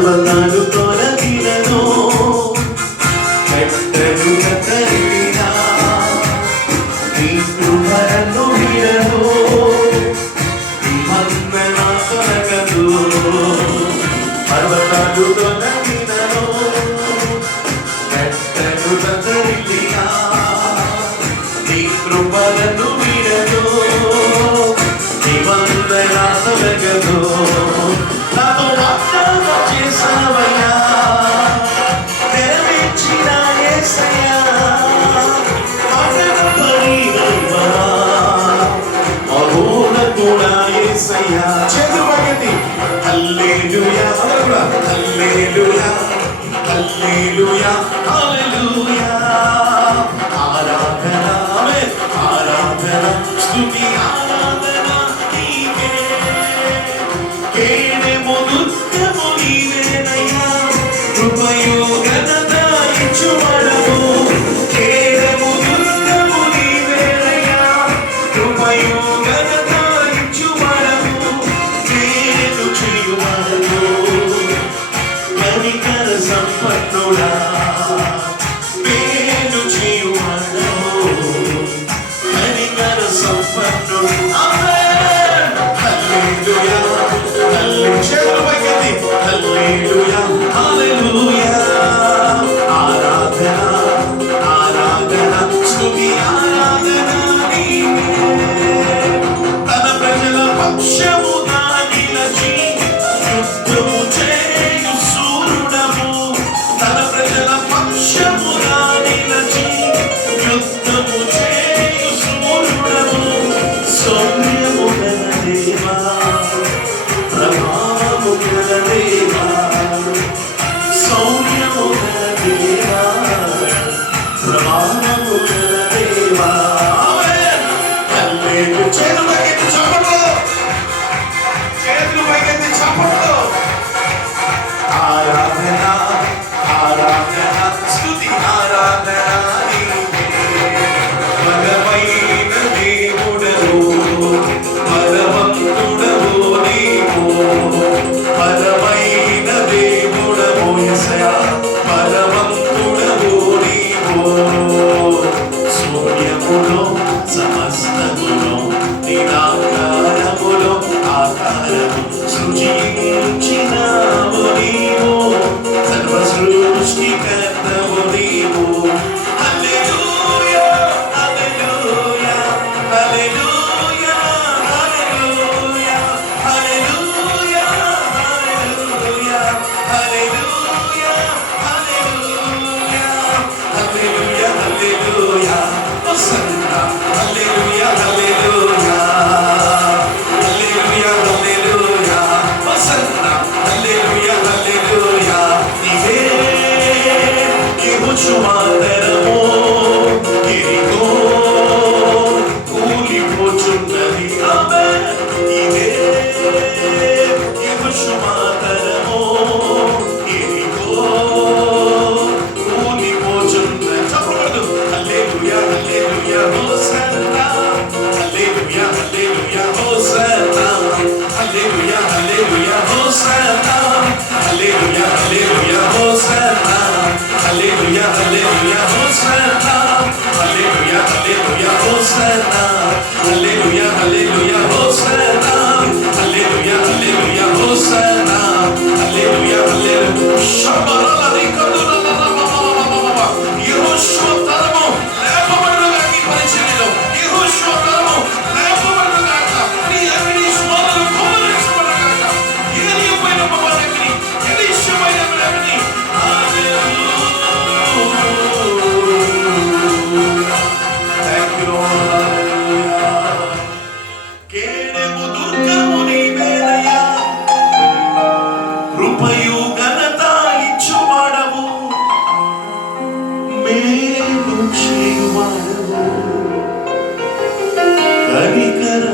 పర్వతాలు తొలగినను మెట్టలు కదలినా నీ కృపను విడను నీ మహిమ తొలగదు పర్వతాలు తొలగినను మెట్టలు కదలినా నీ కృపను విడను నీ మహిమ తొలగదు నాతో వాగ్దానం చేసావయ్యా నెరవేర్చిన యేసయ్యా మహోన్నతుడా యేసయ్యా చేతులు పైకెత్తి హల్లెలూయా అందరూ కూడా హల్లెలూయా హల్లెలూయా హల్లెలూయా ఆరాధన ఆమేన్ ఆరాధన స్తుతి ఆరాధన నీకే కేడెము దుర్గము నీవేనయ్యా కృపయు ఘనత ఇచ్చువాడవు కేడెము దుర్గము నీవేనయ్యా కృపయు ఘనత ఇచ్చువాడవు మేలు చేయువాడవు కనికర సంపన్నుడా మేలు చేయువాడవు కనికర సంపన్నుడు ఆమేన్ హల్లెలూయా చేతులు పైకెత్తి హల్లెలూయా హల్లెలూయా ఆరాధన ఆరాధన స్తుతి ఆరాధన నీకే తన ప్రజల పక్షముగా నిలచి యుద్ధము చేయు సూర్యుడవు తన ప్రజల పక్షముగా నిలచి యుద్ధము చేయు సూర్యుడవు సౌమ్యము గల దేవా ప్రభావము గల దేవా సౌమ్యము గల దేవా ప్రభావము గల దేవా ఆమేన్ హల్లెలూయా చేతులు పైకెత్తి చప్పట్లు చేతులు పైకెత్తి చప్పట్లు ఆరాధన ఆరాధన స్తుతి ఆరాధన నీకే బలమైన దేవుడవు బలవంతుడవు నీవు బలమైన దేవుడవు యేసయ్యా బలవంతుడవు నీవు శూన్యములో సమస్తములో నిరాకారములో ఆకారము సృజించినావు నీవు సర్వ సృష్టికర్తవు నీవు హల్లెలూయా హల్లెలూయా హల్లెలూయా హల్లెలూయా హల్లెలూయా హల్లెలూయా హల్లెలూయా హల్లెలూయా హల్లెలూయా హల్లెలూయా హోసన్నా హల్లెలూయా హల్లెలూయా హల్లెలూయా హల్లెలూయా హోసన్నా హల్లెలూయా హల్లెలూయా నీవే యెహోషువాదరము ఎరికో కూలిపోచున్నది ఆమేన్ నీవే యెహోషువాదరము ఎరికో కూలిపోచున్నది చప్పట్లు హల్లెలూయా హల్లెలూయా హోసన్నా హల్లెలూయా హల్లెలూయా హోసన్నా హల్లెలూయా హల్లెలూయా హోసన్నా హల్లెలూయా హల్లెలూయా హోసన్నా హల్లెలూయా హల్లెలూయా హోసన్నా హల్లెలూయా హల్లెలూయా హోసన్నా హల్లెలూయా హల్లెలూయా హోసన్నా హల్లెలూయా హల్లెలూయా హోసన్నా హల్లెలూయా హల్లెలూయా షబరలది కదులలలలలలలలల యెహోషువ తరము లేపబడునుగా ఈ పరిచర్యలో యెహోషువ తరము లేపబడునుగాక నీ అగ్ని జ్వాలలు కుమ్మరించబడునుగాక ఎలియమైన అగ్ని ఎలీషమైన అగ్ని Thank you, Lord. Hallelujah. కేడెము దుర్గము నీవేనయ్యా కృపయు ఘనత ఇచ్చువాడవు మేలు చేయువాడవు కనికర